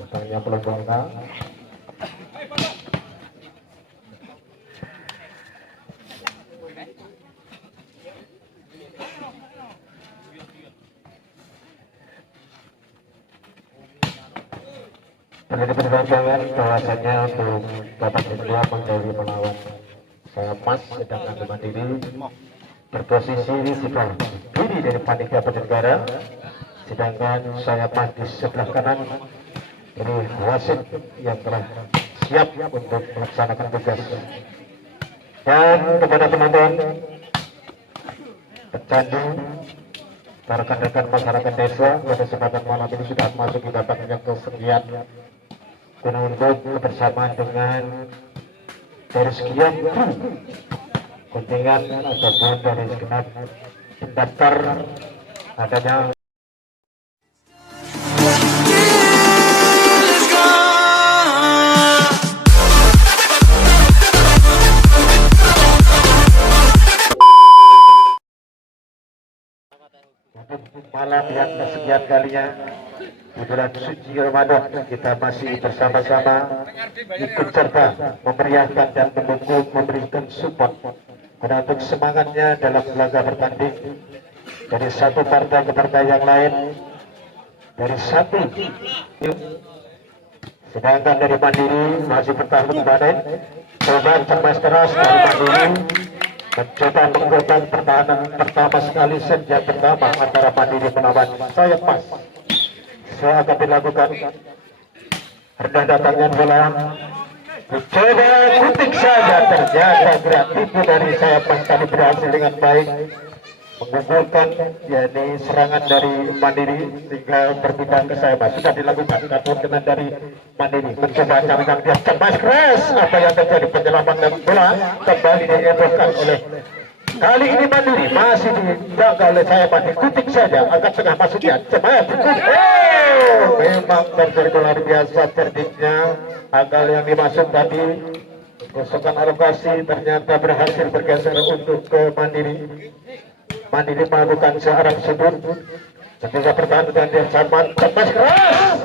Datangnya pelonggongka. Menjadi pertimbangan bahwasanya untuk dapat kedua menjadi melawan saya pas, sedangkan di Mandiri berposisi di sebelah kiri dari panitia penyelenggara, sedangkan saya pas di sebelah kanan. Ini wasit yang telah siap untuk melaksanakan tugas. Dan kepada penonton, pecandu, para rekan-rekan masyarakat desa, pada kesempatan malam ini sudah masuk di babak yang kesekian. Dan untuk kebersamaan dengan dari sekian kontingen ataupun dari segenap pendaftar adanya malam yang kesekian kalinya di bulan suci Ramadan, kita masih bersama-sama ikut serta memeriahkan dan mendukung, memberikan support dan untuk semangatnya dalam laga bertanding dari satu partai ke partai yang lain, dari satu sedangkan dari Mandiri masih bertahan kembali. Coba cemas keras dari Mandiri mencoba menggunakan pertahanan pertama sekali sejak pertama antara Mandiri melawan saya pas. Saya akan dilakukan rendah datangnya bola, mencoba kutik saja, terjaga gerak tipu dari saya pas tadi berhasil dengan baik mengunggulkan, yakni serangan dari Mandiri sehingga berpindah ke saya pas. Sudah dilakukan namun kena dari Mandiri, mencoba ancang-ancang dia cemas keras. Apa yang terjadi, penyelamatan bola kembali dihebohkan oleh kali ini Mandiri, masih dijaga oleh saya pas, dikutik saja agar tengah masuknya cemas dikutik. Memang terjadi luar biasa cerdiknya. Akal yang dimasuk tadi kosongan alokasi ternyata berhasil bergeser untuk ke Mandiri. Mandiri melakukan searah sudut ketika pertahanan dengan dia Sarman cepat keras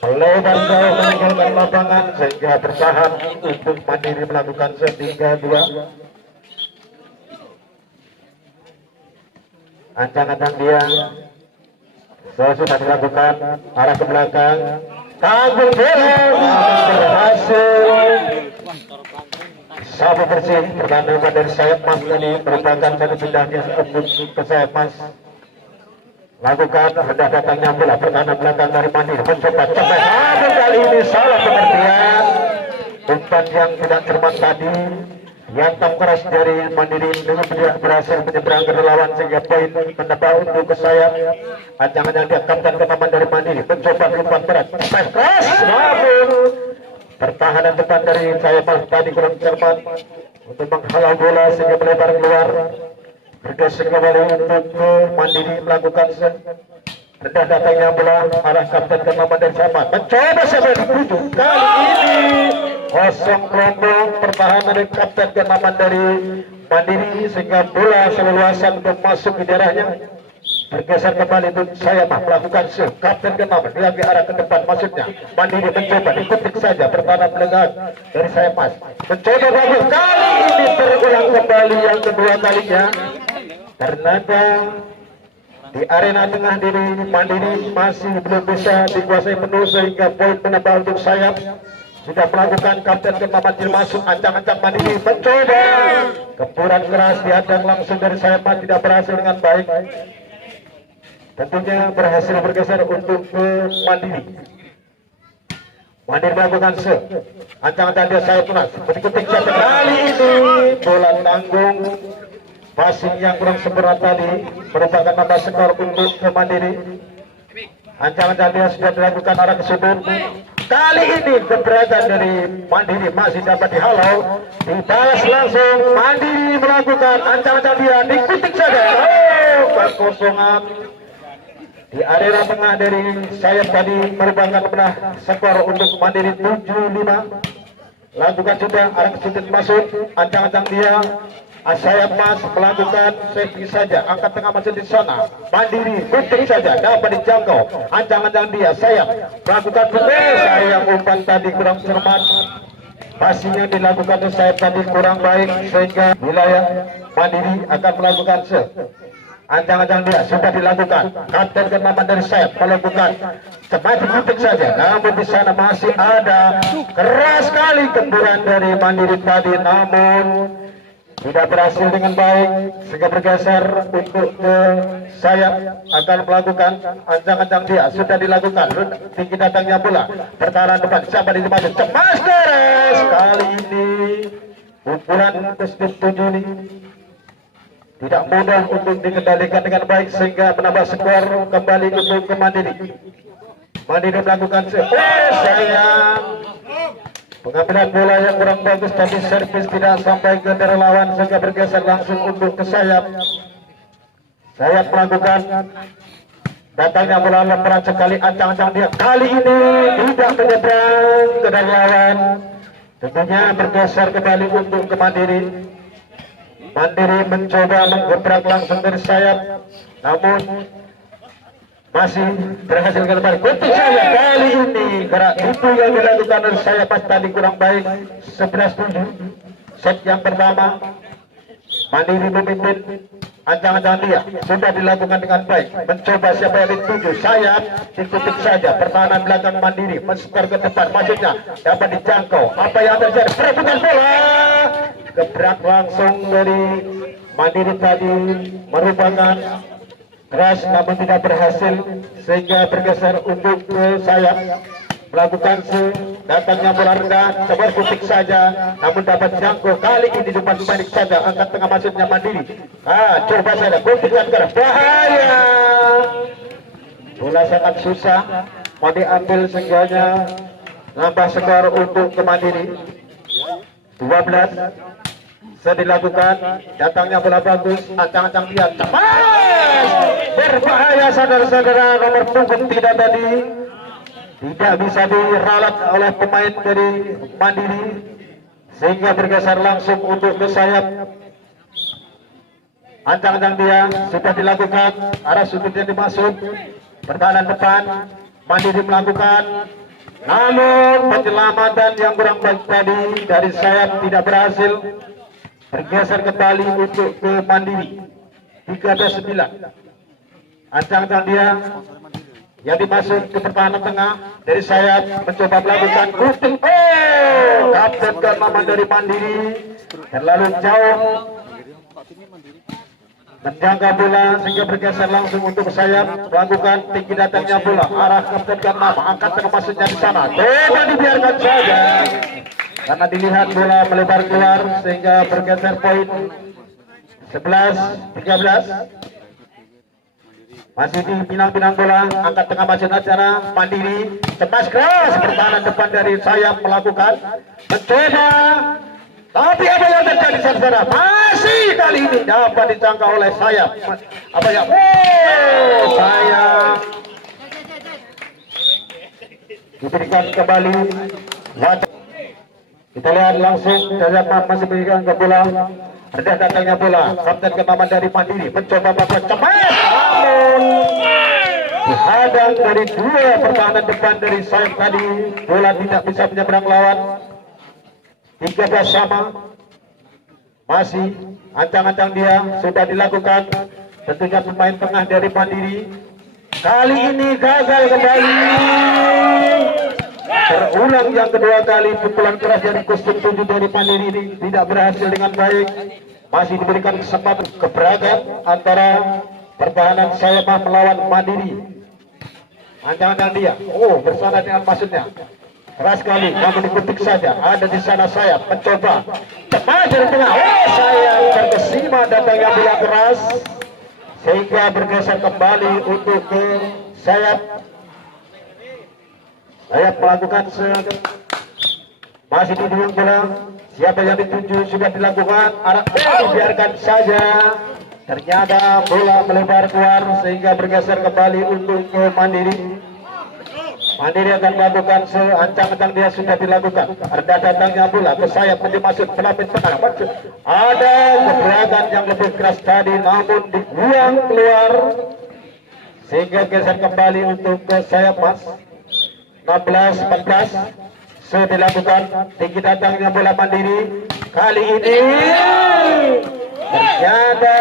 melebar jauh meninggalkan lapangan sehingga bertahan untuk Mandiri melakukan 3-2. Ancang-ancang dia sudah dilakukan arah ke belakang, tanggung bola berhasil sabu bersih. Pertandingan dari sayap mas tadi merupakan satu pindahnya untuk ke sayap mas. Lakukan hendak datangnya bola, pertahanan belakang dari Mandiri mencoba cepat, namun kali ini salah pengertian. Umpan yang tidak cermat tadi, yantam keras dari Mandiri dengan tidak berhasil menyeberang ke lawan sehingga poin menambah untuk ke sayap. Ancangan dia kapten kenaman dari Mandiri mencoba umpan berat cepat keras, namun pertahanan depan dari saya pas tadi kurang cermat untuk menghalau bola sehingga melebar keluar. Bergeser kembali untuk Mandiri melakukan rendah datangnya bola arah kapten kenaman dari saya pas mencoba sampai dituju. Kali ini kosong kelompok pertahanan dari kapten kenaman dari Mandiri sehingga bola seleluasan untuk masuk di daerahnya. Bergeser kembali untuk saya melakukan kapten ke-6 lagi arah ke depan, maksudnya Mandiri mencoba dikutik saja pertahanan belakang dari saya pas mencoba bagus. Kali ini terulang kembali yang kedua kalinya. Ternyata di arena tengah diri Mandiri masih belum bisa dikuasai penuh sehingga poin menambah untuk sayap. Sudah melakukan kapten ke-6 masuk, ancang-ancang Mandiri mencoba gempuran keras dihadang langsung dari sayap tidak berhasil dengan baik. Tentunya berhasil bergeser untuk ke Mandiri. Mandiri melakukan ancang-ancang dia saya tunas berikutik kali ini bola tanggung passing yang kurang sempurna tadi merupakan nambah skor untuk ke Mandiri. Ancang-ancang dia sudah dilakukan arah ke sudut. Kali ini keberadaan dari Mandiri masih dapat dihalau, dibalas langsung. Mandiri melakukan ancang-ancang dia dikutik saja. Kekosongan di area tengah dari sayap tadi merupakan menang skor untuk Mandiri 7-5. Lakukan sudah arah sudut masuk, ancang-ancang dia Sayap Mas melakukan safety saja, angkat tengah masuk di sana, Mandiri gunting saja, dapat dijangkau, ancang-ancang dia, Sayap melakukan sayang umpan tadi kurang cermat, passing yang dilakukan Sayap tadi kurang baik sehingga wilayah Mandiri akan melakukan ancang-ancang dia sudah dilakukan, kapten ke-8 dari Sayap melakukan semacam gunting saja, namun di sana masih ada keras sekali gemburan dari Mandiri tadi, namun tidak berhasil dengan baik sehingga bergeser untuk ke Sayap akan melakukan ancang-ancang dia sudah dilakukan, tinggi datangnya bola, pertahanan depan siapa di depan, cemas keras kali ini pukulan ke-7 ini tidak mudah untuk dikendalikan dengan baik sehingga menambah skor kembali untuk ke Mandiri. Mandiri melakukan sayang pengambilan bola yang kurang bagus, tapi servis tidak sampai ke daerah lawan sehingga bergeser langsung untuk ke Sayap. Sayap melakukan datangnya bola lemparan sekali, ancang-ancang dia kali ini tidak menyeberang ke daerah lawan, tentunya bergeser kembali untuk ke Mandiri. Mandiri mencoba menggebrak langsung dari Sayap, namun masih berhasil kembali gunting Sayap kali ini, gerak itu yang dilakukan oleh Sayap pas tadi kurang baik. 11-7 set yang pertama, Mandiri memimpin, ancang-ancang dia sudah dilakukan dengan baik, mencoba siapa yang dituju, Sayap ikuti saja, pertahanan belakang Mandiri menskor ke depan, maksudnya dapat dijangkau, apa yang terjadi, perebutan bola gebrak langsung dari Mandiri tadi merupakan keras namun tidak berhasil sehingga bergeser untuk ke Sayap melakukan datangnya bola rendah, coba kutik saja namun dapat jangkau, kali ini depan balik saja, angkat tengah masuknya Mandiri, coba saja kutikan keras, bahaya, bola sangat susah mau diambil sehingga nambah skor untuk ke Mandiri 12. Sudah dilakukan, datangnya bola bagus, ancang-ancang dia cepat, berbahaya saudara-saudara, nomor punggung tidak tadi tidak bisa diralat oleh pemain dari Mandiri sehingga bergeser langsung untuk ke Sayap. Ancang-ancang dia sudah dilakukan, arah sudut yang dimasuk, pertahanan depan Mandiri melakukan, namun penyelamatan yang kurang baik tadi dari Sayap tidak berhasil, bergeser kembali untuk ke Mandiri 13-9. Ancang-ancang dia yang dimasuk ke pertahanan tengah dari Sayap mencoba melakukan gunting, kapten ke-6 dari Mandiri terlalu jauh menjaga bola sehingga bergeser langsung untuk Sayap melakukan tinggi datangnya bola, arah kapten ke-6 angkat tengah masuknya di sana, coba dibiarkan saja karena dilihat bola melebar keluar sehingga bergeser poin 11-13. Masih di pinang-pinang bola, angkat tengah masuk acara Mandiri, cemas keras pertahanan depan dari Sayap melakukan mencoba, tapi apa yang terjadi saudara, masih kali ini dapat dijangkau oleh Sayap, apa ya, Sayap diberikan kembali. Kita lihat langsung Sayap masih berikan ke bola, rendah datangnya bola, kapten ke-6 dari Mandiri mencoba babak cepat, namun dihadang dari dua pertahanan depan dari Sayap tadi, bola tidak bisa menyeberang lawan. 13 sama, masih ancang-ancang dia sudah dilakukan, tentunya pemain tengah dari Mandiri kali ini gagal kembali. Terulang yang kedua kali pukulan keras dari kostum 7 dari Mandiri ini tidak berhasil dengan baik. Masih diberikan kesempatan keberatan antara pertahanan Sayap melawan Mandiri. Ancang-ancang dia, bersama dengan maksudnya keras sekali, namun dikutik saja. Ada di sana Sayap mencoba cepat dari tengah, Sayap terkesima datangnya bola keras sehingga bergeser kembali untuk ke Sayap. Sayap melakukan masih didukung bola, siapa yang dituju sudah dilakukan, arah dibiarkan saja, ternyata bola melebar keluar sehingga bergeser kembali untuk ke Mandiri. Mandiri akan melakukan seancang-ancang dia sudah dilakukan. Ada datangnya bola ke sayap masuk pelapis tengah. Ada gebrakan yang lebih keras tadi namun dibuang keluar sehingga geser kembali untuk ke sayap Mas. 16-14 sudah dilakukan. Tinggi datangnya bola Mandiri kali ini ternyata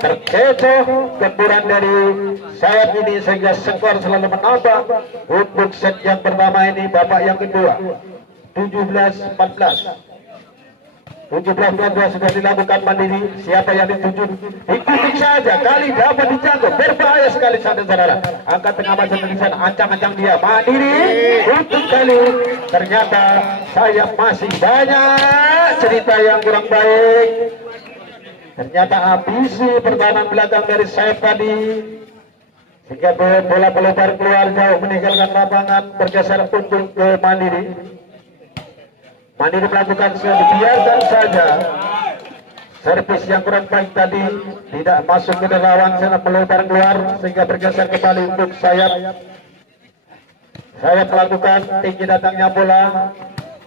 terkecoh gemburan dari sayap ini sehingga skor selalu menambah untuk set yang pertama ini babak yang kedua. 17-14 sudah dilakukan Mandiri. Siapa yang dituju ikuti saja, kali dapat dijangkau, berbahaya sekali saudara. Angkat tengah masa tulisan ancang-ancang dia Mandiri untuk kali ternyata sayap masih banyak cerita yang kurang baik. Ternyata ambisi pertahanan belakang dari sayap tadi sehingga bola melebar keluar jauh meninggalkan lapangan, bergeser untuk ke Mandiri. Mandiri melakukan biarkan saja servis yang kurang baik tadi tidak masuk ke lawan, sana melebar keluar sehingga bergeser kembali untuk sayap. Sayap melakukan tinggi datangnya bola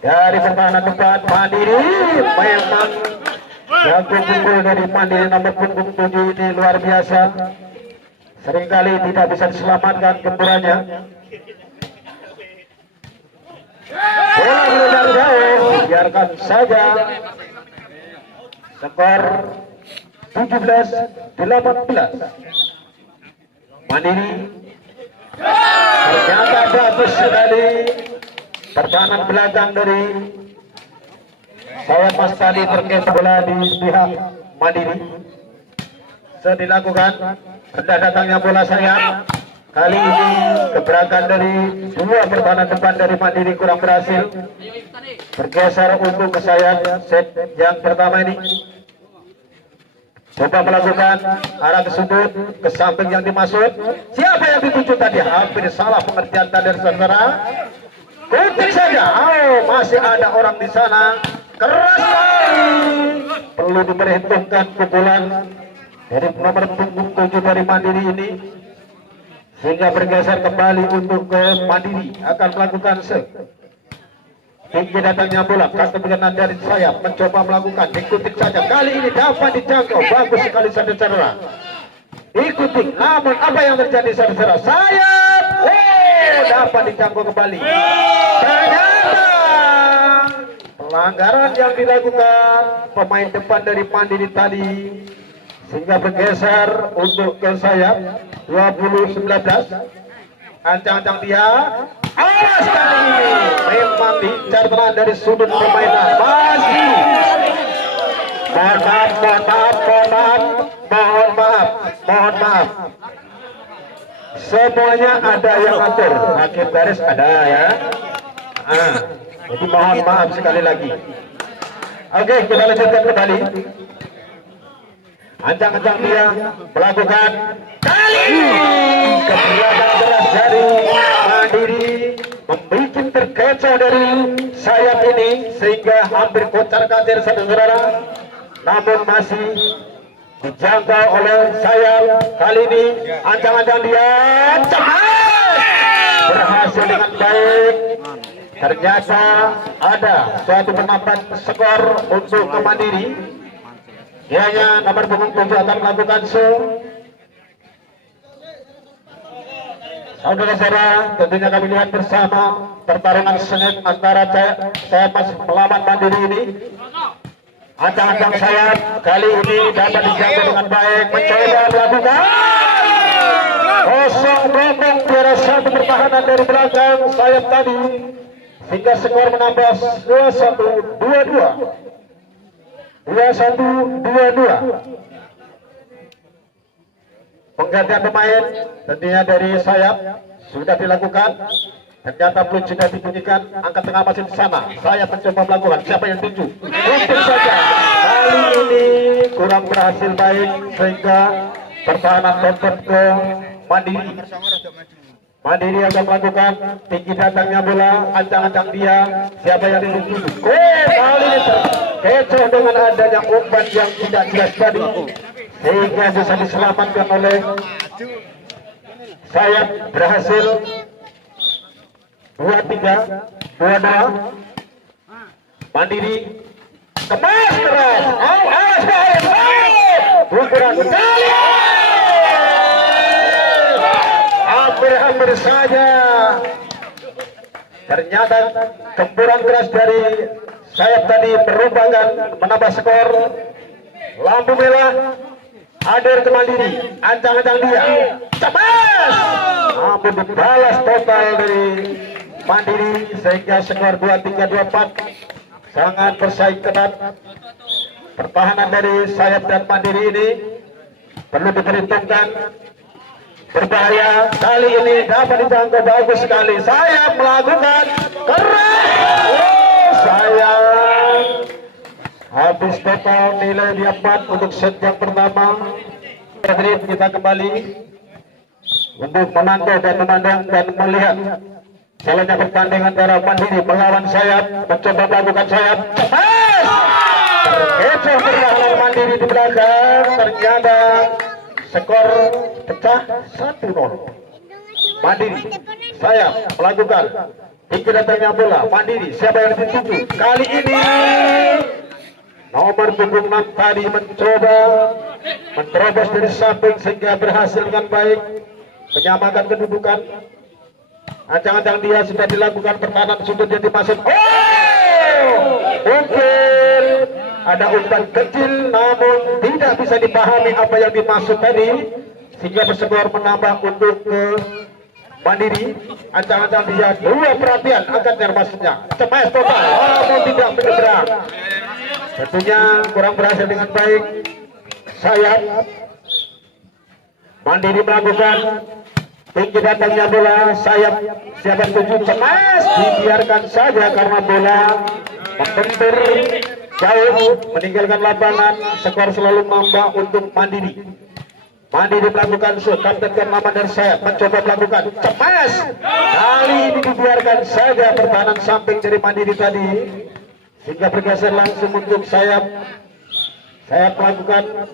dari pertahanan depan Mandiri. Memang jago pukul dari Mandiri nomor punggung 7 ini luar biasa. Seringkali tidak bisa diselamatkan gemburannya. Bola melebar jauh, biarkan saja. Skor 17-18. Mandiri ternyata bagus sekali pertahanan belakang dari sayap Mas tadi tergeser bola di pihak Mandiri. Sudah dilakukan hendak datangnya bola sayap. Kali ini gebrakan dari dua pertahanan depan dari Mandiri kurang berhasil. Bergeser untuk ke sayap set yang pertama ini. Coba melakukan arah ke sudut, ke samping yang dimaksud. Siapa yang dituju tadi? Hampir salah pengertian tadi saudara. Kunci saja. Oh, masih ada orang di sana. Keras sekali. Perlu diperhitungkan pukulan dari nomor punggung 7 dari Mandiri ini. Sehingga bergeser kembali untuk ke Mandiri akan melakukan tinggi datangnya bola, kata berkenan dari sayap mencoba melakukan, ikuti saja, kali ini dapat dijangkau, bagus sekali saudara. Ikuti, namun apa yang terjadi saudara? Sayap, dapat dijangkau kembali. Ternyata pelanggaran yang dilakukan pemain depan dari Mandiri tadi sehingga bergeser untuk ke sayap 20-19. Ancang-ancang dia, awas kali ini memang diincar telah dari sudut permainan. Masih mohon maaf, semuanya ada yang atur, hakim garis ada ya. Jadi mohon maaf sekali lagi. Oke, kita lanjutkan kembali. Ancang-ancang dia melakukan kali keberadaan deras dari Mandiri membuat terkecoh dari sayap ini sehingga hampir kocar-kacir saudara. Namun masih dijangkau oleh sayap. Kali ini ancang-ancang dia cepat berhasil dengan baik. Ternyata ada suatu penambahan skor untuk ke Mandiri. Dianya nomor punggung 7 akan melakukan saudara-saudara, tentunya kami lihat bersama pertarungan sengit antara sayap Mas melawan Mandiri ini. Ancang-ancang sayap kali ini dapat dijaga dengan baik, mencoba melakukan kosong rombong juara satu pertahanan dari belakang sayap tadi sehingga skor menambah 21-22. 21-22. Penggantian pemain tentunya dari sayap sudah dilakukan. Ternyata belum sudah dibunyikan. Angkat tengah masih di sana. Sayap mencoba melakukan. Siapa yang tuju? Untuk saja. Kali ini kurang berhasil baik sehingga pertahanan tempat ke Mandiri. Mandiri akan melakukan tinggi datangnya bola, ancang-ancang dia. Siapa yang dituju? Kali ini terkecoh dengan adanya umpan yang tidak jelas tadi sehingga bisa diselamatkan oleh sayap berhasil 23, 22. Mandiri kemas keras. Awas ukuran sekali. Hampir saja. Ternyata gempuran keras dari sayap tadi merupakan menambah skor. Lampu merah hadir ke Mandiri, ancang-ancang dia cepat, namun dibalas total dari Mandiri sehingga skor 23-24. Sangat bersaing ketat. Pertahanan dari sayap dan Mandiri ini perlu diperhitungkan. Berbahaya kali ini dapat dijangkau bagus sekali. Sayap melakukan keras. Sayap habis total nilai dia 4 untuk set yang pertama. Kita kembali untuk menantau dan memandang dan melihat jalannya pertandingan antara Mandiri melawan sayap, mencoba melakukan sayap cepat. Terkecoh perlahan Mandiri di belakang, ternyata skor pecah 1-0. Mandiri sayap melakukan tinggi datangnya bola. Mandiri siapa yang dituju kali ini? Nomor punggung 6 tadi mencoba menerobos dari samping sehingga berhasil dengan baik menyamakan kedudukan. Ancang-ancang dia sudah dilakukan pertahanan sudut yang dimasuk. Mungkin ada umpan kecil namun tidak bisa dipahami apa yang dimaksud tadi sehingga berskor menambah untuk ke Mandiri. Ancang-ancang dia dua perhatian angkatnya maksudnya cemas total namun tidak menyeberang. Tentunya kurang berhasil dengan baik. Sayap Mandiri melakukan tinggi datangnya bola. Sayap siapa tuju cemas dibiarkan saja karena bola membentur jauh meninggalkan lapangan. Skor selalu nambah untuk Mandiri. Mandiri melakukan shoot. Kapten ke-8 dan sayap mencoba melakukan cemas. Kali ini dibiarkan saja pertahanan samping dari Mandiri tadi sehingga bergeser langsung untuk sayap. Sayap melakukan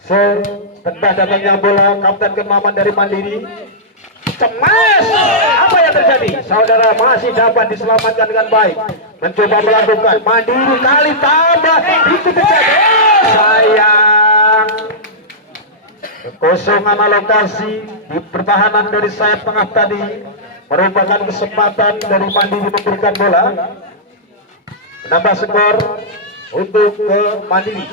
setelah datangnya bola. Kapten ke-8 dari Mandiri cemas. Apa yang terjadi? Saudara masih dapat diselamatkan dengan baik. Mencoba melakukan Mandiri kali tambah itu terjadi. Sayang kekosongan alokasi di pertahanan dari sayap tengah tadi merupakan kesempatan dari Mandiri memberikan bola menambah skor untuk ke Mandiri.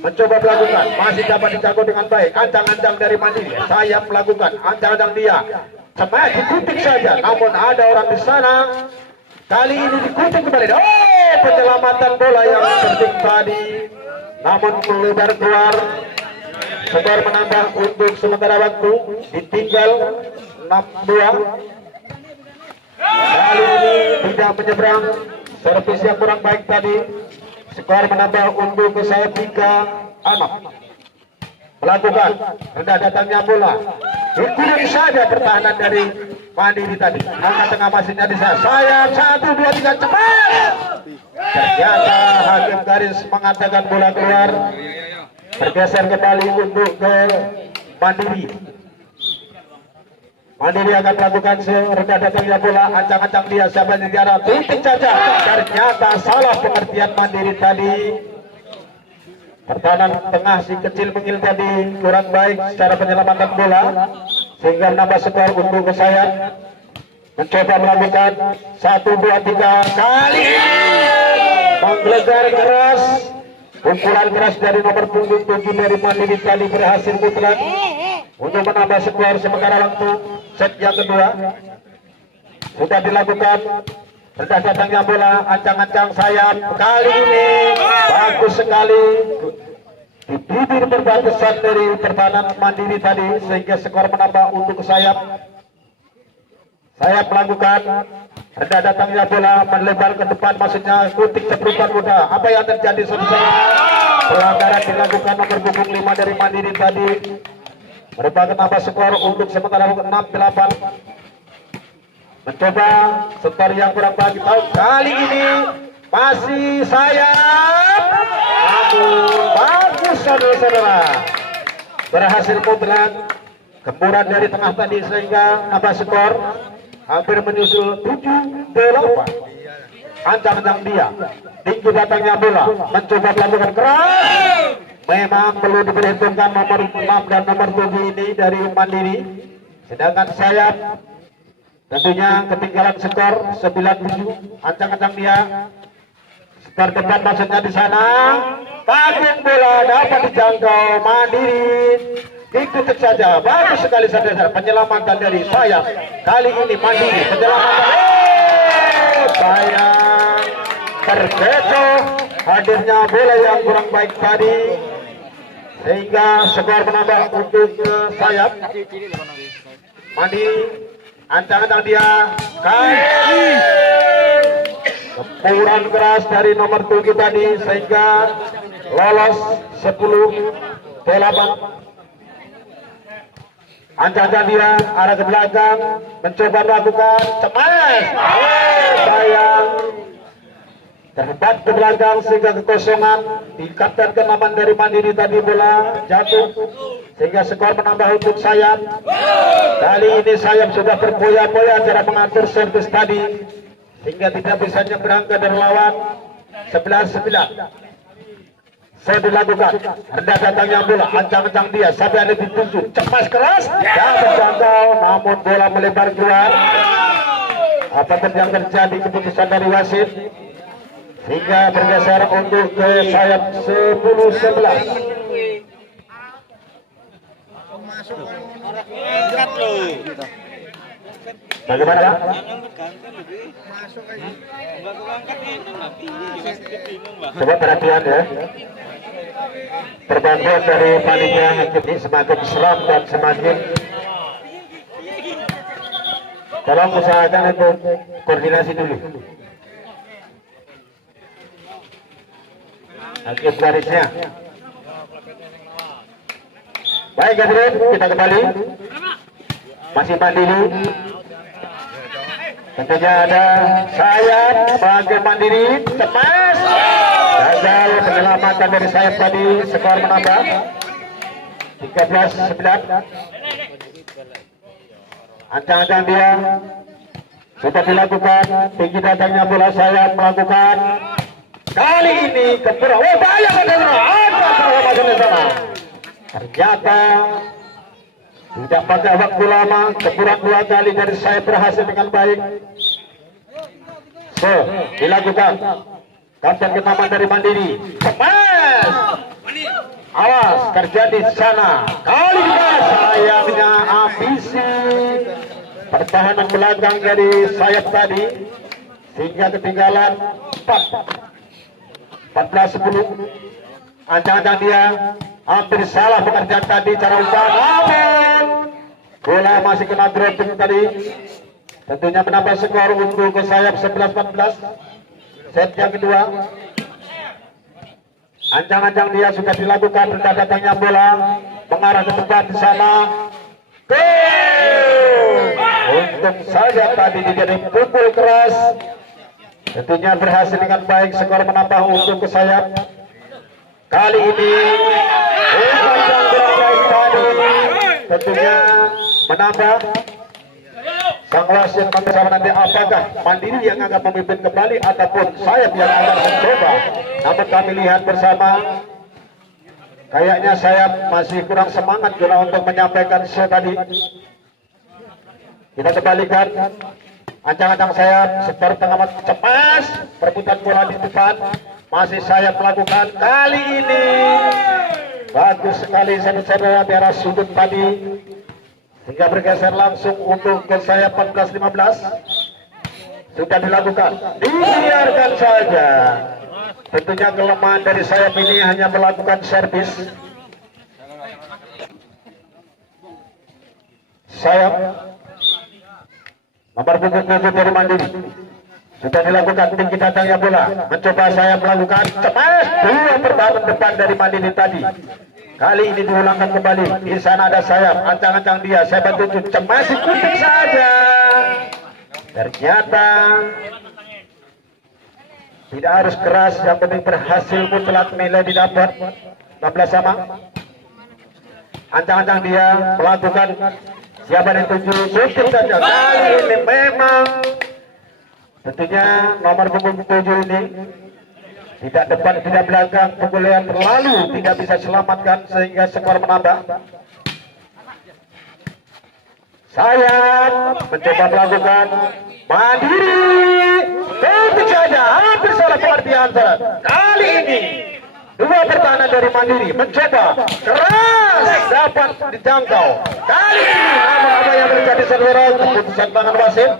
Mencoba melakukan masih dapat dijangkau dengan baik. Ancang-ancang dari Mandiri. Sayap melakukan ancang-ancang dia cemas dikutik saja namun ada orang di sana. Kali ini dikutik kembali. Penyelamatan bola yang penting tadi namun melebar keluar. Skor menambah untuk sementara waktu ditinggal 6-2. Kali ini tidak menyeberang. Servis yang kurang baik tadi. Skor menambah untuk ke sayap 3. Ahmad melakukan rendah datangnya bola. Ikuti saja pertahanan dari Mandiri tadi. Angkat tengah masihnya di sana. Sayap 1, 2, 3 cepat. Ternyata hakim garis mengatakan bola keluar. Bergeser kembali untuk ke Mandiri. Mandiri akan melakukan serendah datangnya bola. Ancang-ancang dia siapa yang diarah titik saja. Ternyata salah pengertian Mandiri tadi. Pertahanan tengah si kecil mengil tadi kurang baik secara penyelamatan bola sehingga menambah skor untuk ke sayap. Mencoba melakukan 1, 2, 3 kali menggelegar keras. Pukulan keras dari nomor punggung 7 dari Mandiri tadi berhasil mutlak untuk menambah skor sementara waktu set yang kedua. Sudah dilakukan rendah datangnya bola. Ancang-ancang sayap kali ini bagus sekali di bibir perbatasan dari pertahanan Mandiri tadi sehingga skor menambah untuk sayap. Sayap melakukan rendah datangnya bola melebar ke depan maksudnya kutik ceprutan muda. Apa yang terjadi saudara? Pelanggaran dilakukan nomor punggung 5 dari Mandiri tadi merupakan nambah skor untuk sementara 6-8. Mencoba skor yang kurang baik kali ini masih sayap. Bagus saudara-saudara. Berhasil mutlak gempuran dari tengah tadi sehingga nambah skor. hampir menyusul 7-8. Ancang-ancang dia, tinggi datangnya bola, mencoba melakukan keras. Memang perlu diperhitungkan nomor 6 dan nomor 7 ini dari Mandiri. Sedangkan sayap tentunya ketinggalan skor 9-7. Ancang-ancang dia, skor depan maksudnya di sana. Bagian bola dapat dijangkau Mandiri. Ikuti saja, bagus sekali saudara, penyelamatan dari sayap. Kali ini Mandiri penyelamatan. Sayang terkecoh hadirnya bola yang kurang baik tadi, sehingga skor menambah untuk sayap Mandiri. Ancang-ancang dia kali kepuran keras dari nomor 7 tadi, sehingga lolos 10-8. Ancang-ancang dia arah ke belakang, mencoba melakukan cemas. Sayang terhebat ke belakang sehingga kekosongan. Tingkatkan kenaman dari Mandiri tadi, bola jatuh sehingga skor menambah untuk sayap. Kali ini sayap sudah berpoya-poya cara mengatur servis tadi sehingga tidak bisa nyebrang ke lawan. 11-9. Saya dilakukan, rendah datangnya bola, ancang-ancang dia, sampai ada dituju, cepat keras, dapat jangkau, namun bola melebar keluar. Apapun yang terjadi keputusan dari wasit, sehingga bergeser untuk ke sayap 10-11. Bagaimana? Coba perhatian ya. Perbantuan dari panitia hakim ini semakin seram dan semakin, tolong usahakan untuk koordinasi dulu. Hakim garisnya. Baik hadirin, kita kembali. Masih Mandiri. Tentunya ada sayap sebagai Mandiri, cemas. Gagal penyelamatan dari sayap tadi, skor menambah 13-9. Ancang-ancang dia sudah dilakukan, tinggi datangnya bola sayap melakukan. Kali ini kepura, oh bahaya pada sana. Ternyata tidak pakai waktu lama, kepura 2 kali dari sayap berhasil dengan baik. Dilakukan. Kapten kenaman dari Mandiri, cepat, awas terjadi di sana. Kali ini sayangnya ambisi pertahanan belakang dari sayap tadi sehingga ketinggalan 14-10. Ancang-ancang dia hampir salah pekerjaan tadi cara umpan, namun bola masih kena dropping tadi. Tentunya menambah skor untuk ke sayap 11-14. Set yang kedua, ancang-ancang dia sudah dilakukan, rendah datangnya bola mengarah ke tempat di sana. Untung saja tadi dijadi pukul keras, tentunya berhasil dengan baik, skor menambah untuk ke sayap. Kali ini umpan yang kurang baik tadi tentunya menambah. Sang wasit bersama nanti apakah Mandiri yang akan memimpin kembali ataupun sayap yang akan mencoba. Namun kami lihat bersama, kayaknya sayap masih kurang semangat guna untuk menyampaikan show tadi. Kita kembalikan. Ancang-ancang sayap seperti pengamat cepat, perebutan bola di depan, masih sayap melakukan. Kali ini bagus sekali saudara-saudara di arah sudut tadi, hingga bergeser langsung untuk ke sayap 14-15. Sudah dilakukan, dibiarkan saja. Tentunya kelemahan dari sayap ini hanya melakukan servis. Sayap nomor punggung 7 dari Mandiri sudah dilakukan, tinggi datangnya bola, mencoba sayap melakukan cepat. 2 pertahanan depan dari Mandiri tadi. Kali ini diulangkan kembali. Di sana ada sayap, ancang-ancang dia, saya bantu cemas, ikuti saja. Ternyata tidak harus keras, yang penting berhasil mutlak, nilai didapat. 16 sama. Ancang-ancang dia melakukan Siapa yang tuju? Mungkin saja kali ini memang tentunya nomor punggung 7 ini tidak depan tidak belakang, pukulan terlalu tidak bisa selamatkan sehingga skor menambah. Saya mencoba melakukan mandiri, tentu saja hampir salah pengertian salah. Kali ini dua pertahanan dari Mandiri mencoba keras dapat dijangkau. Kali ini namun apa yang terjadi saudara, keputusan tangan wasit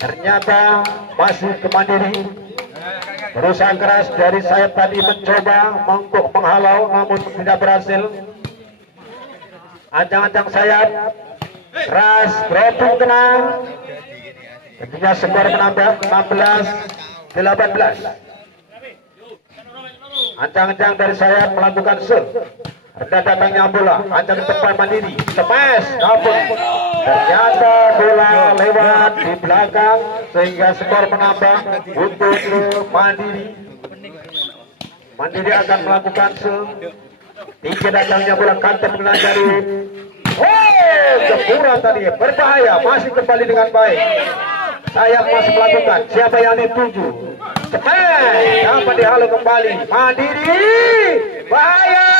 ternyata masih ke Mandiri. Berusaha keras dari sayap tadi mencoba untuk menghalau namun tidak berhasil. Ancang-ancang sayap keras dropping kena. Tentunya skor menambah 16-18. Ancang-ancang dari sayap melakukan serve. Rendah datangnya bola, ancang depan Mandiri, smash, namun ternyata bola lewat di belakang sehingga skor menambah untuk Mandiri. Mandiri akan melakukan serve. Tinggi datangnya bola kantor dari jempuran tadi berbahaya, masih kembali dengan baik. Sayap masih melakukan, siapa yang dituju? Smash, dapat dihalau kembali. Mandiri, bahaya.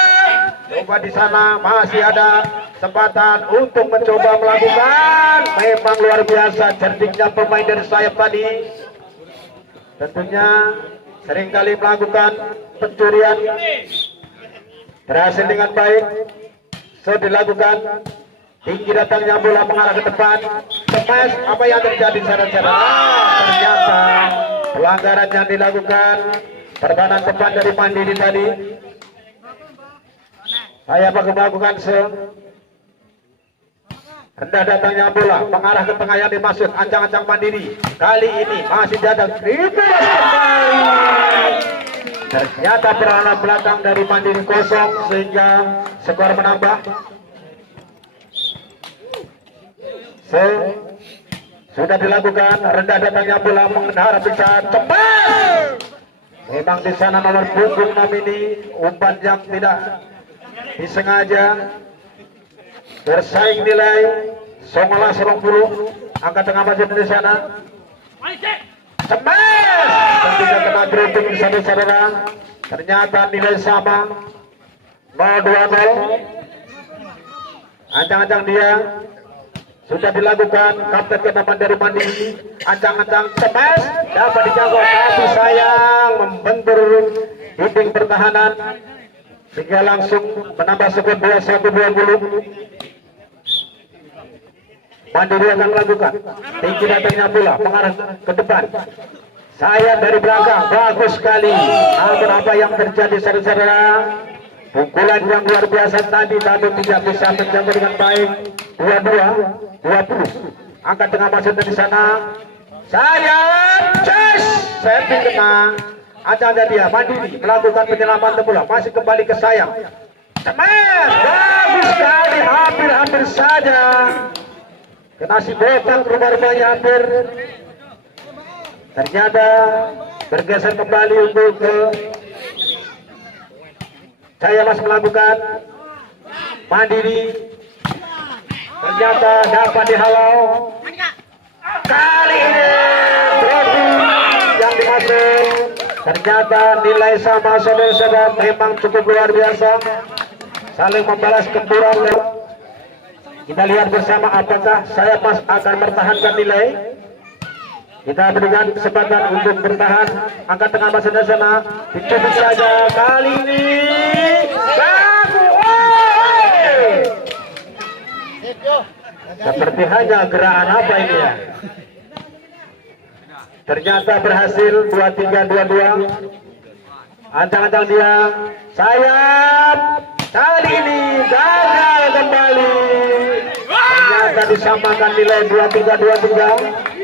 Coba di sana masih ada kesempatan untuk mencoba melakukan. Memang luar biasa cerdiknya pemain dari sayap tadi. Tentunya seringkali melakukan pencurian. Berhasil dengan baik. So dilakukan. Tinggi datangnya bola mengarah ke depan. Smash, apa yang terjadi saudara-saudara? Ternyata pelanggaran yang dilakukan pertahanan depan dari Mandiri tadi. Saya bakal melakukan rendah datangnya bola mengarah ke tengah yang dimaksud ancang-ancang Mandiri. Kali ini masih datang dibalas kembali. Ternyata perlawanan belakang dari Mandiri kosong sehingga skor menambah. Sudah dilakukan rendah datangnya bola mengharap bisa cepat. Memang di sana nomor punggung 6 ini umpan yang tidak disengaja bersaing nilai 19-20. Angka tengah masih di sana. Smash, tentunya kena dropping saudara. Ternyata nilai sama 0-20. Ancang-ancang dia sudah dilakukan kapten ke-8 dari Mandiri. Ancang-ancang smash dapat dijangkau tapi sayang membentur dinding pertahanan sehingga langsung menambah skor 21-20. Mandiri akan melakukan tinggi datangnya bola mengarah ke depan. Saya dari belakang bagus sekali. Namun apa yang terjadi saudara-saudara? Pukulan yang luar biasa tadi namun tidak bisa menjangkau dengan baik. 22-20. Angkat tengah masuk dari sana. Saya setting kena. Ada dia Mandiri melakukan penyelamatan bola, masih kembali ke sayap. Smash, bagus sekali, hampir saja kena si botak rumah-rumahnya hampir. Ternyata bergeser kembali untuk ke saya masih melakukan Mandiri. Ternyata dapat dihalau. Kali ini yang dimasuk. Ternyata nilai sama saudara-saudara memang cukup luar biasa. Saling membalas gempuran. Kita lihat bersama apakah saya pas akan mempertahankan nilai. Kita berikan kesempatan untuk bertahan. Angkat tengah masa dari sana. Dicoba saja kali ini. Seperti hanya gerakan apa ini ya? Ternyata berhasil 23-22. Ancang-ancang dia sayap kali ini gagal kembali. Ternyata disamakan nilai 23-23.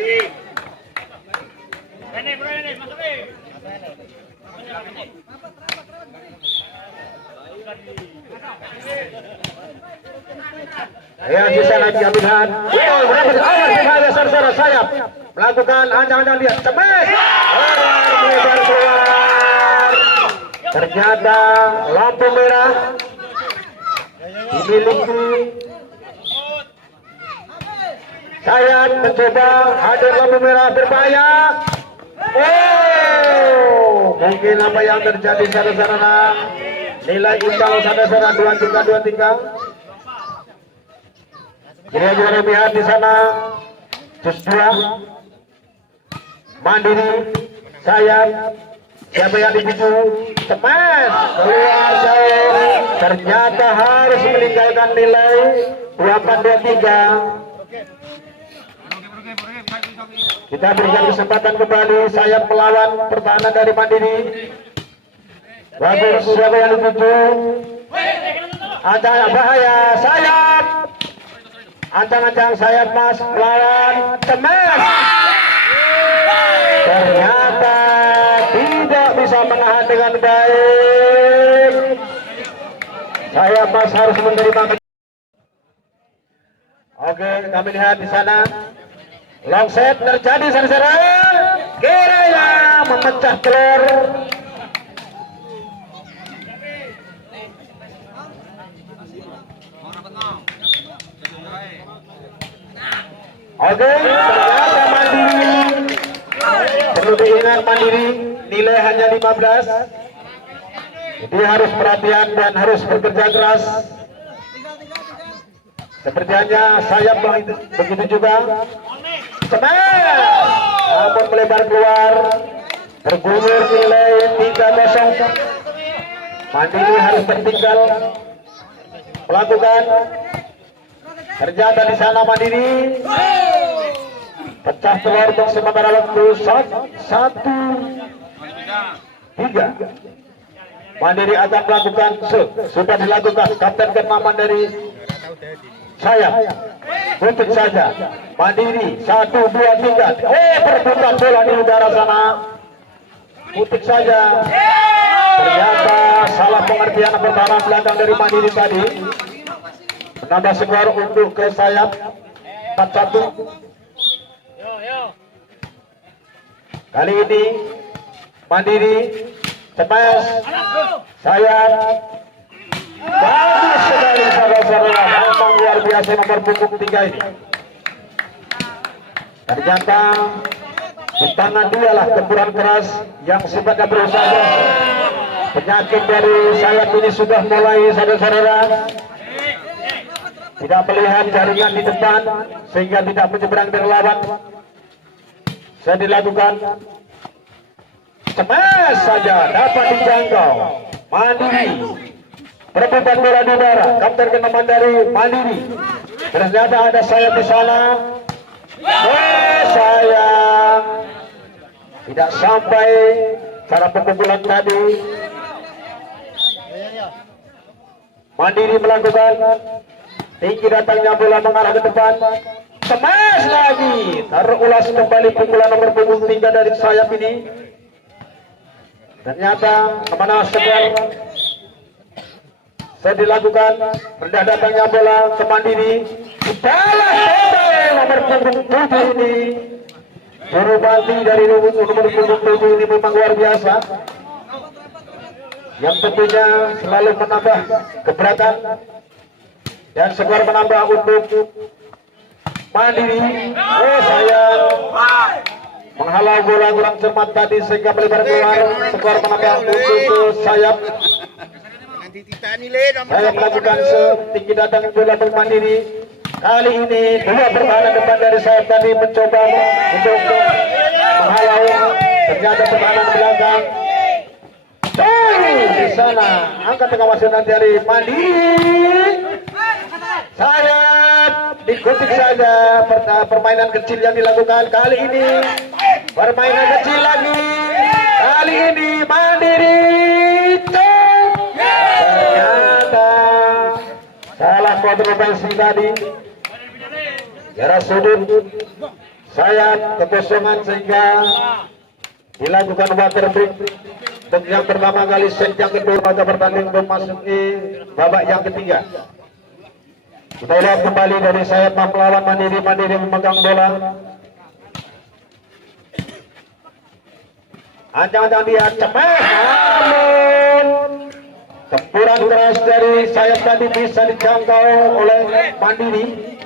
Ya bisa lagi Abidhan. Berhasil saudara sayap melakukan ancang-ancang dia smash. Keluar. Ternyata lampu merah dimiliki Sayap mencoba hadir lampu merah berbahaya. Oh, mungkin apa yang terjadi saudara-saudara, nilai imbang saudara-saudara 2-3. Kita juga lihat di sana Jus 2 Mandiri Sayap, siapa yang dituju? Temas keluar jauh, ternyata harus meninggalkan nilai 24-23. Kita berikan kesempatan kembali Sayap melawan pertahanan dari Mandiri. Bagus, siapa yang dituju? Ada bahaya Sayap, ancang-ancang Sayap mas melawan Temas. Ternyata tidak bisa menahan dengan baik. Sayap mas harus menerima. Oke, kami lihat di sana long set terjadi saudara, kiranya memecah telur. Oke, ternyata Mandiri, perlu diingat Mandiri nilai hanya 15. Jadi harus perhatian dan harus bekerja keras. Sepertinya Sayap begitu juga. Cepat, namun melebar keluar, bergulir nilai 3-0. Mandiri harus tertinggal melakukan. Ternyata di sana Mandiri pecah telur untuk sementara waktu 1-3. Mandiri akan melakukan sudah dilakukan kapten ke-6 dari Sayap. Untuk saja Mandiri 1-2-3. Perebutan bola di udara sana. Putik saja. Ternyata salah pengertian pertahanan belakang dari Mandiri tadi. Menambah skor untuk ke Sayap 4-1. Kali ini Mandiri Cemas Sayap. Bagus sekali saudara-saudara, memang luar biasa nomor punggung 3 ini. Ternyata di tangan dialah gempuran keras yang sifatnya berusaha. Penyakit dari Sayap ini sudah mulai saudara-saudara. Tidak melihat jaringan di depan sehingga tidak menyeberang dari lawan. Saya dilakukan. Cemas saja dapat dijangkau. Mandiri perebutan bola di udara, kapten ke-6 dari Mandiri. Ternyata ada Sayap di sana. Sayang tidak sampai cara pemukulan tadi. Mandiri melakukan tinggi datangnya bola mengarah ke depan. Cemas lagi, terulas kembali pukulan nomor punggung 3 dari Sayap ini. Ternyata kemana skor saya dilakukan, rendah datangnya bola ke Mandiri. Salah total nomor punggung 7 ini. Juru banti dari nomor punggung 7 ini memang luar biasa, yang tentunya selalu menambah keberatan. Dan skor menambah untuk Mandiri. Sayang menghalau bola kurang cermat tadi sehingga melebar keluar. Skor menambah untuk Sayap. Saya melakukan setinggi datang bola untuk Mandiri. Kali ini dua pertahanan depan dari Sayap tadi mencoba untuk menghalau. Ternyata pertahanan belakang di sana angkat tengah wasit dari Mandiri. Sayap dikutik saja permainan kecil yang dilakukan kali ini. Permainan kecil lagi. Kali ini Mandiri. Ternyata salah kontroversi tadi. Jarak sudut Sayap kekosongan sehingga dilakukan water break. Untuk yang pertama kali set yang kedua pada pertandingan memasuki babak yang ketiga. Kita lihat kembali dari Sayap melawan Mandiri. Mandiri memegang bola. Ancang-ancang dia cepat, namun gempuran keras dari Sayap tadi bisa dijangkau oleh Mandiri.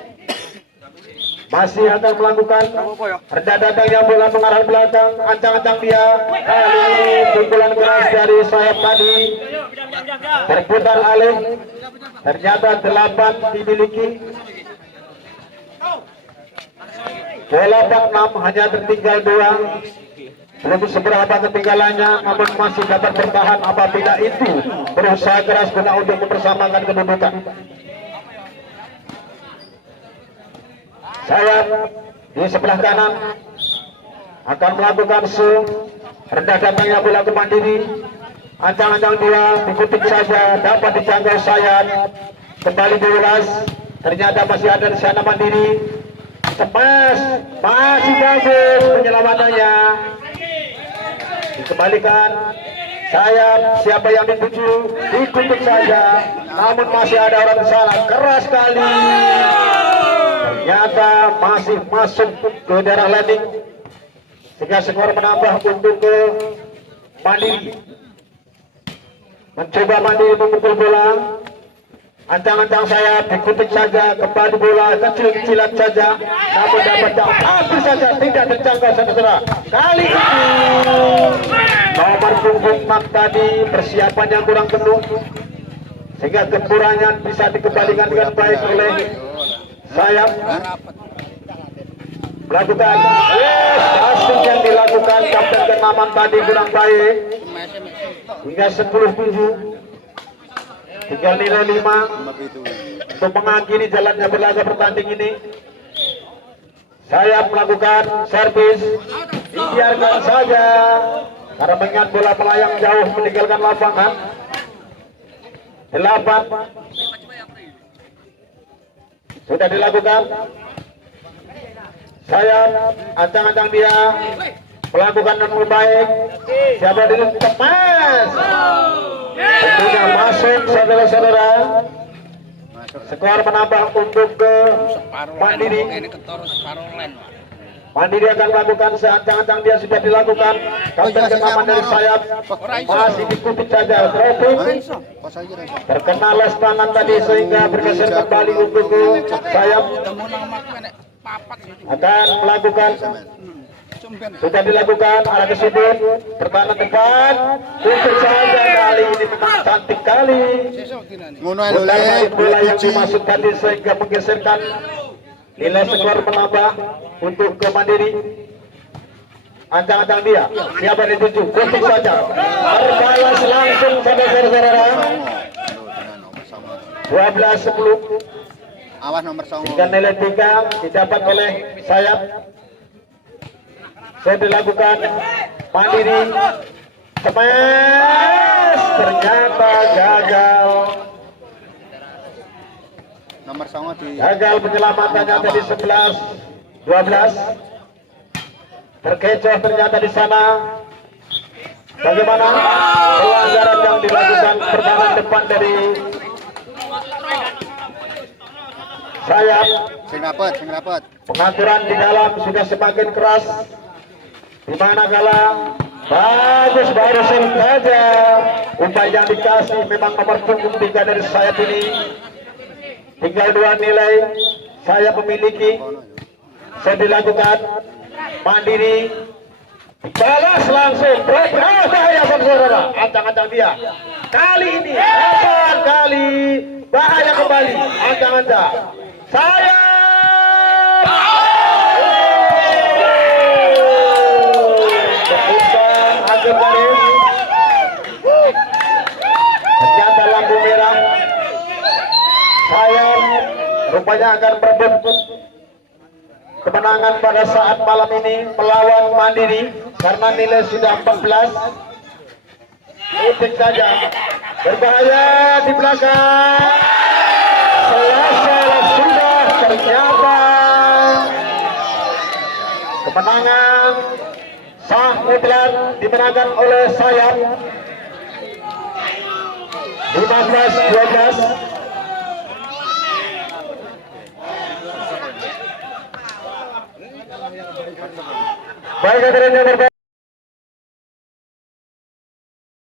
masih akan melakukan rendah datangnya bola mengarah belakang, ancang-ancang dia. Kali ini pukulan keras dari sayap tadi berputar alih, ternyata 8 dimiliki. Bola 46 hanya tertinggal 2, belum seberapa ketinggalannya, namun masih dapat bertahan apabila itu berusaha keras guna untuk mempersamakan kedudukan. Sayap di sebelah kanan akan melakukan rendah datangnya bola ke Mandiri, ancang-ancang dia dikutik saja, dapat dijangkau sayap, kembali diulas, ternyata masih ada di sana Mandiri. Smash, masih bagus penyelamatannya, dikembalikan sayap, siapa yang dituju dikutuk saja, namun masih ada orang salah, keras sekali, ternyata masih masuk ke daerah landing sehingga skor menambah untuk ke Mandiri. Mencoba Mandiri memukul bola, ancang-ancang sayap dikutik saja, kembali bola kecil-kecilan saja, namun dapat habis saja, tidak terjangkau saudara. Kali ini nomor punggung 6 tadi persiapan yang kurang penuh sehingga kekurangan bisa dikembalikan dengan baik oleh sayap. Melakukan passing yang dilakukan kapten ke-6 tadi kurang baik hingga 10-7. Tinggal nilai 5 untuk mengakhiri jalannya berlaga pertanding ini. Saya melakukan servis, dibiarkan saja karena mengingat bola melayang jauh meninggalkan lapangan. 8 sudah dilakukan. Saya ancang-ancang dia melakukan yang baik. Siapa dulu temas? Tentunya masuk saudara-saudara. Skor menambah untuk ke Mandiri. Mandiri akan melakukan seancang-ancang dia sudah dilakukan. Kapten ke-6 dari sayap masih dikutik saja. Dropping terkena les tangan tadi sehingga bergeser kembali untuk ke sayap. Akan melakukan, sudah dilakukan arah ke sudut, pertahanan depan, untuk saja kali ini memang cantik kali. Bola yang dimasuk tadi sehingga menggeserkan nilai skor menambah untuk ke Mandiri. Ancang-ancang dia, siapa yang dituju? Kutik saja, berbalas langsung saudara-saudara. 12-10. Awas nomor 9. Hingga nilai 3 didapat oleh sayap. Sudah dilakukan Mandiri. Smash, ternyata gagal. Nomor 9 di Gagal penyelamatannya tadi 11-12. Terkecoh ternyata di sana. Bagaimana pelanggaran yang dilakukan pertahanan depan dari sayap. sing rapat. Pengaturan di dalam sudah semakin keras. Di mana kala bagus baru saja umpan yang dikasih memang nomor punggung 3 dari sayap ini. Tinggal 2 nilai sayap memiliki. Sudah dilakukan Mandiri. Balas langsung. Bahaya saudara. Ancang-ancang dia. Kali ini 8 kali bahaya kembali. Ancang-ancang. Saya keputusan akhir garis. Ternyata lampu merah. Saya rupanya akan berebut kemenangan pada saat malam ini melawan Mandiri karena nilai sudah 14. Titik saja. Berbahaya di belakang. Selesai sudah, ternyata kemenangan sah mutlak dimenangkan oleh sayap 15-12. Baik, hadirin yang